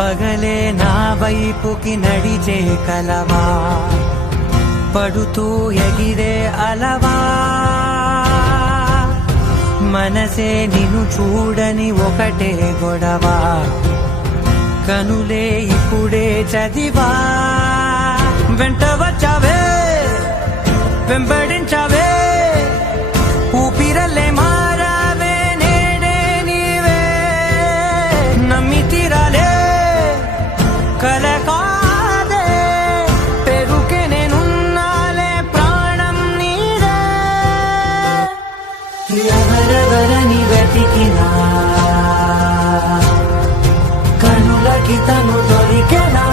పగలే నా వైపుకి నడిచే కలవా, పడుతూ ఎగిరే అలవా, మనసే నిన్ను చూడని ఒకటే గొడవ, కనులే ఇప్పుడే చదివా. వెంట వచ్చావే వెంబడించావే, ఊపిరల్లే మారావే నేడే నీవే, నమ్మి తీరాలే కల కాదే, పెరుకే నేనున్నాలే ప్రాణం నీదే. ఎవరెవరని వెతికినా కనులకి తను దొరికెనా,